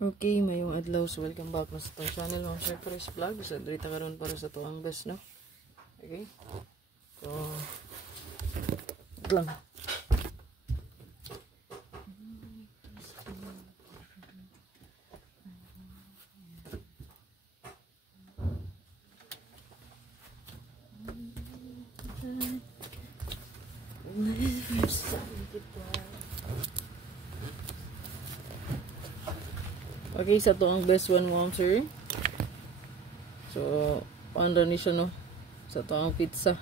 Okay, mayong adlaw. So, welcome back na sa itong channel, mga Sir Chris Vlog. So, dito karon para sa ito ang best, no? Okay? So, lang. Okay, sa ito ang best one, mga sir. So, paano ni siya, no? Sa ito ang pizza.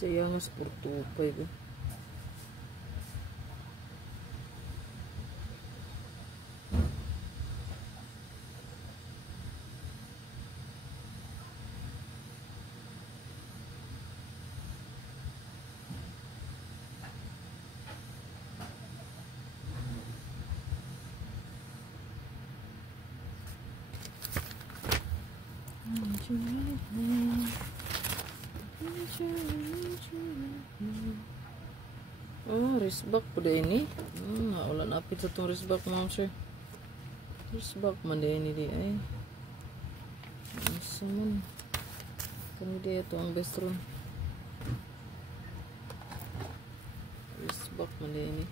Saya mas portupay ko. Wristback po din ini. Wala napit sa itong wristback, mga sir. Wristback man din ini ay. Asa man. Kani di ito ang best room. Wristback man din ini.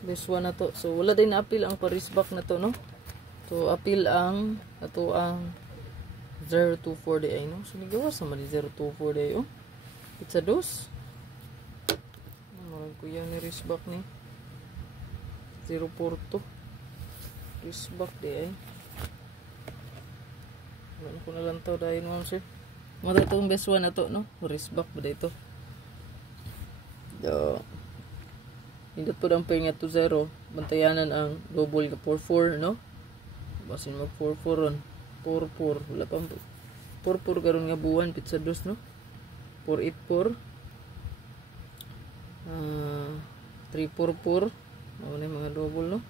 This one na to. So wala din na-appeal ang pa-wristback na to, no? So appeal ang ato ang 024 day, no? So nigawas naman ni 024 day, oh. Pizza dos. Marang ko yan ni wristback ni 042 wristback day, ay. Wala ko na lang tao dahil, mga sir. Mata itong best one na to, no? Wristback ba dito? Hindot po ang pair nga to 0. Bantayanan ang double nga 44, no? Basin mag 44 ron. 44. Wala pa 44 karon nga buwan. Pizza dos, no? 484. 344. Ano yung mga double, no?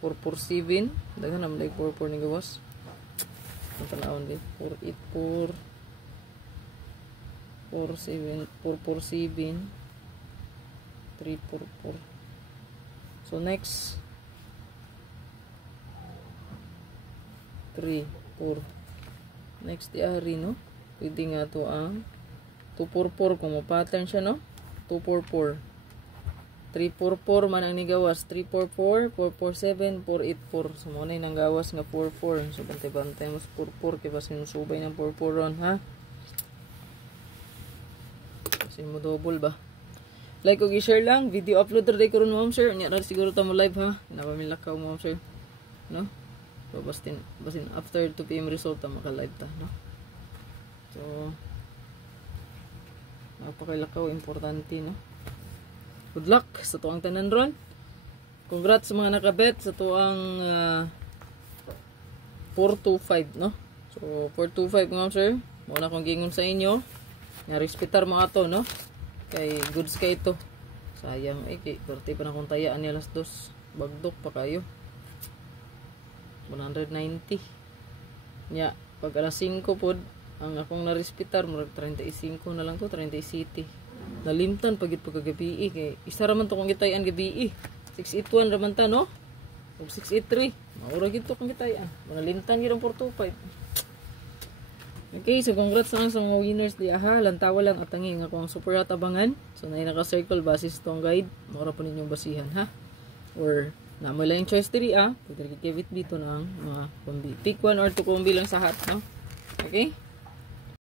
447. Dagan naman like 44 ni gawas. Ang tanawon din. 484. 447. 344. So next 3 4. Next diari, no? Pwede nga to ang 244 kung pattern siya, no? 244. 344 man ang nigawas. 344, 447, 484. So muna yung gawas nga 44. So bantay-bantay mo sa 44 kaya pa sinusubay ng 44 ron, ha? Kasi mo double ba? Like o i-share lang. Video upload rin ko rin, ma'am sir. Nya rin siguro tamo live, ha? Napamilakaw, ma'am sir. No? So basin after 2 PM result ta maka-live ta, no? So napakilakaw, importante, no? Good luck sa tuang tanan ron. Congrats sa mga nakabet sa tuang 425, no? So 425, ma'am sir. Muna kong gingon sa inyo. Nga respetar mo ato, no? Kay goods kay ito. Sayang kay perti pa na kung tayaan niya alas 2. Bagdok pa kayo. 190. Nya pag alas 5 pod ang akong narespetar murag 35 na lang to, 30 city. Nalimtan pagit pagkagabi kay isa ra man to kung gitayan gabi. 681 ra man ta, no? Ug 683. Maura gid to kung gitayan. Nalimtan gid ang 425. Okay, so congrats lang sa mga winners di aha. Lantawa lang at tangi nga kung super atabangan. So na naka-circle basis tong guide. Mura po ninyong basihan, ha? Or Na mo lang yung choice diri pwede kay Kevit Bito na ang mga kombi. Pick 1 or 2 kombi lang sa hat, no? Okay?